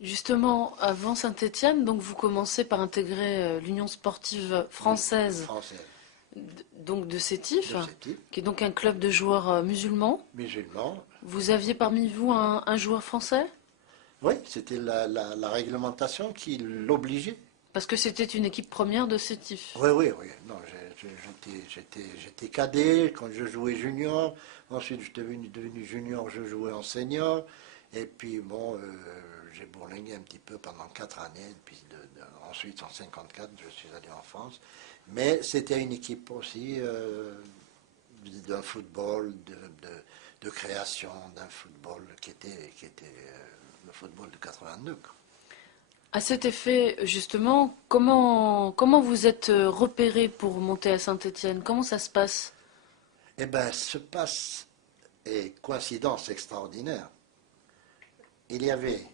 Justement, avant Saint-Étienne, donc vous commencez par intégrer l'Union sportive française, Française, donc de Sétif, de ce type, qui est donc un club de joueurs musulmans. musulman. Vous aviez parmi vous un joueur français? Oui, c'était la réglementation qui l'obligeait. Parce que c'était une équipe première de Sétif. Oui, oui, oui. Non, j'étais cadet quand je jouais junior. Ensuite, je suis devenu junior, je jouais en senior. Et puis, bon, j'ai bourlingué un petit peu pendant 4 années. Et puis, ensuite, en 54, je suis allé en France. Mais c'était une équipe aussi d'un football, de création, d'un football qui était le football de 82, quoi. À cet effet, justement, comment vous êtes repéré pour monter à Saint-Étienne? Comment ça se passe? Eh bien, se passe, et coïncidence extraordinaire, il y avait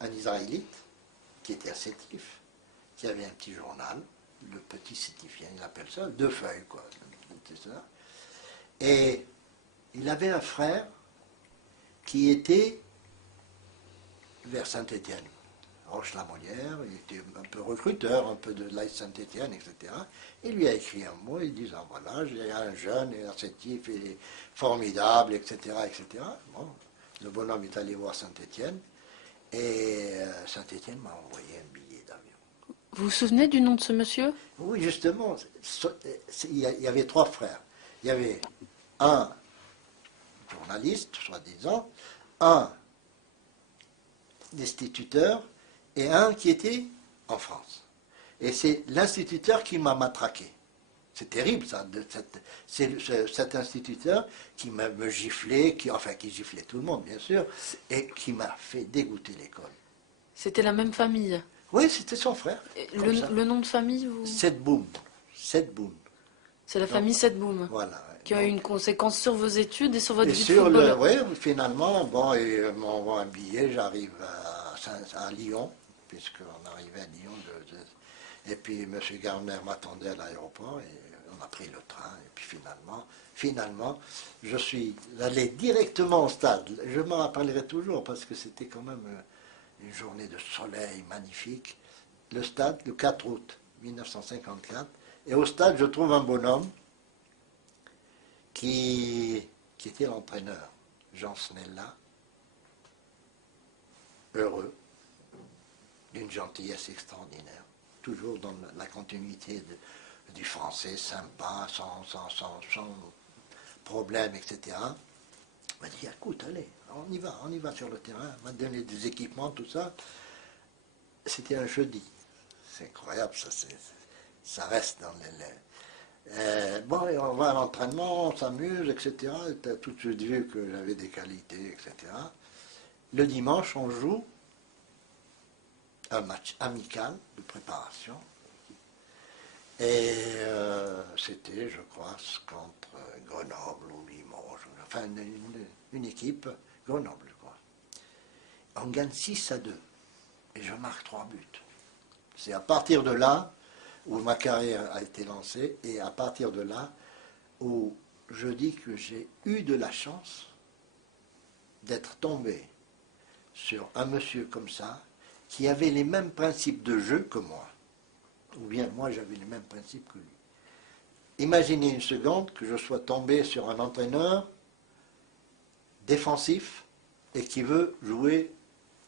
un Israélite qui était à Sétif, qui avait un petit journal, le petit Sétifien, il appelle ça, 2 feuilles, quoi. Et il avait un frère qui était vers Saint-Étienne, Roche-la-Molière, il était un peu recruteur, un peu de l'AS Saint-Étienne, etc. Il lui a écrit un mot, il disant, voilà, j'ai un jeune, et Sétif, il est formidable, etc., etc. Bon, le bonhomme est allé voir Saint-Étienne, et Saint-Étienne m'a envoyé un billet d'avion. Vous vous souvenez du nom de ce monsieur? Oui, justement, il y avait 3 frères. Il y avait un journaliste, soi-disant, un instituteur et un qui était en France. Et c'est l'instituteur qui m'a matraqué. C'est terrible ça. C'est cet instituteur qui me giflait, qui giflait tout le monde bien sûr, et qui m'a fait dégoûter l'école. C'était la même famille. Oui, c'était son frère, Et comme ça. le nom de famille, Sedboum. Sedboum. c'est la Donc, famille Sedboum, voilà. Ouais. qui a eu Donc, une conséquence sur vos études et sur votre et vie de sur le, footballeur. oui, finalement, bon, il m'envoie un billet, j'arrive à Lyon, puisqu'on arrivait à Lyon. Et puis M. Garner m'attendait à l'aéroport et on a pris le train. Et puis finalement, je suis allé directement au stade. Je me rappellerai toujours parce que c'était quand même une journée de soleil magnifique. Le stade, le 4 août 1954. Et au stade, je trouve un bonhomme qui, qui était l'entraîneur, Jean Snella, heureux, d'une gentillesse extraordinaire, toujours dans la continuité du français, sympa, sans problème, etc. Il m'a dit, écoute, allez, on y va sur le terrain, on m'a donné des équipements, tout ça. C'était un jeudi. C'est incroyable, ça reste dans bon, et on va à l'entraînement, on s'amuse, etc. Tu as tout de suite vu que j'avais des qualités, etc. Le dimanche, on joue un match amical de préparation. Et c'était, je crois, contre Grenoble ou Limoges, enfin une équipe, Grenoble, je crois. On gagne 6-2 et je marque 3 buts. C'est à partir de là où ma carrière a été lancée et à partir de là où je dis que j'ai eu de la chance d'être tombé sur un monsieur comme ça qui avait les mêmes principes de jeu que moi. Ou bien moi j'avais les mêmes principes que lui. Imaginez une seconde que je sois tombé sur un entraîneur défensif et qui veut jouer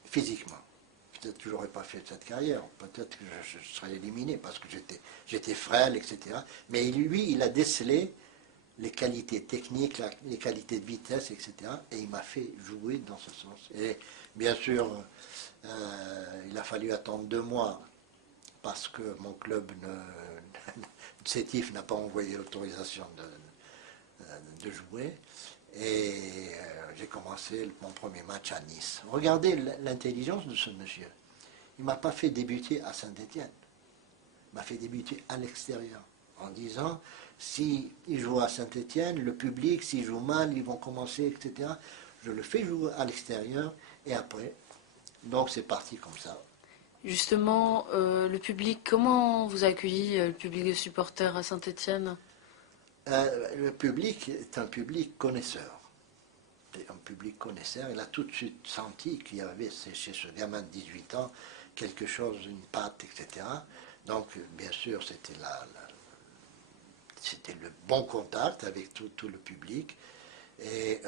physiquement. Peut-être que je n'aurais pas fait cette carrière, peut-être que je serais éliminé parce que j'étais frêle, etc. Mais lui, il a décelé les qualités techniques, les qualités de vitesse, etc. Et il m'a fait jouer dans ce sens. Et bien sûr, il a fallu attendre 2 mois parce que mon club Sétif n'a pas envoyé l'autorisation de jouer. Et j'ai commencé mon premier match à Nice. Regardez l'intelligence de ce monsieur. Il ne m'a pas fait débuter à Saint-Étienne. Il m'a fait débuter à l'extérieur. En disant, s'il joue à Saint-Étienne, le public, s'il joue mal, ils vont commencer, etc. Je le fais jouer à l'extérieur et après. Donc c'est parti comme ça. Justement, le public, comment vous a accueilli le public de supporters à Saint-Étienne? Le public est un public connaisseur. C'est un public connaisseur, il a tout de suite senti qu'il y avait chez ce gamin de 18 ans quelque chose, une patte, etc. Donc, bien sûr, c'était le bon contact avec tout le public. Et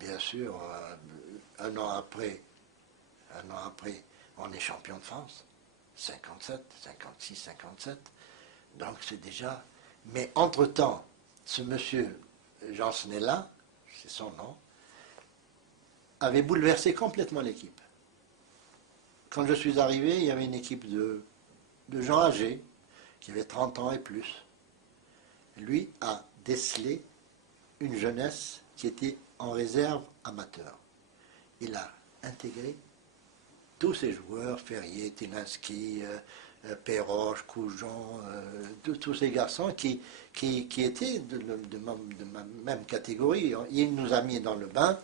bien sûr, un an après, on est champion de France. 57, 56, 57. Donc c'est déjà... Mais entre-temps, ce monsieur Jean Snella, c'est son nom, avait bouleversé complètement l'équipe. Quand je suis arrivé, il y avait une équipe de gens âgés, qui avaient 30 ans et plus. Lui a décelé une jeunesse qui était en réserve amateur. Il a intégré tous ces joueurs, Ferrier, Tilinski, Perroche, Coujon, tous ces garçons qui étaient de ma même catégorie. Il nous a mis dans le bain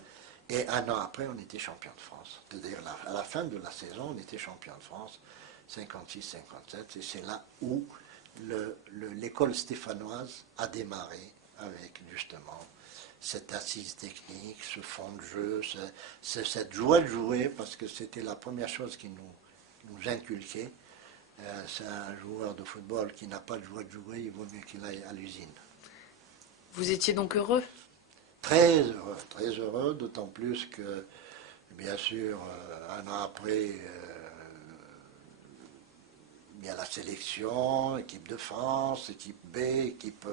et un an après, on était champion de France. C'est-à-dire à la fin de la saison, on était champion de France, 56-57, et c'est là où l'école stéphanoise a démarré avec justement cette assise technique, ce fond de jeu, cette joie de jouer, parce que c'était la première chose qui nous inculquait. C'est un joueur de football qui n'a pas de joie de jouer, il vaut mieux qu'il aille à l'usine. Vous étiez donc heureux? Très heureux, d'autant plus que, bien sûr, un an après, il y a la sélection, équipe de France, équipe B, équipe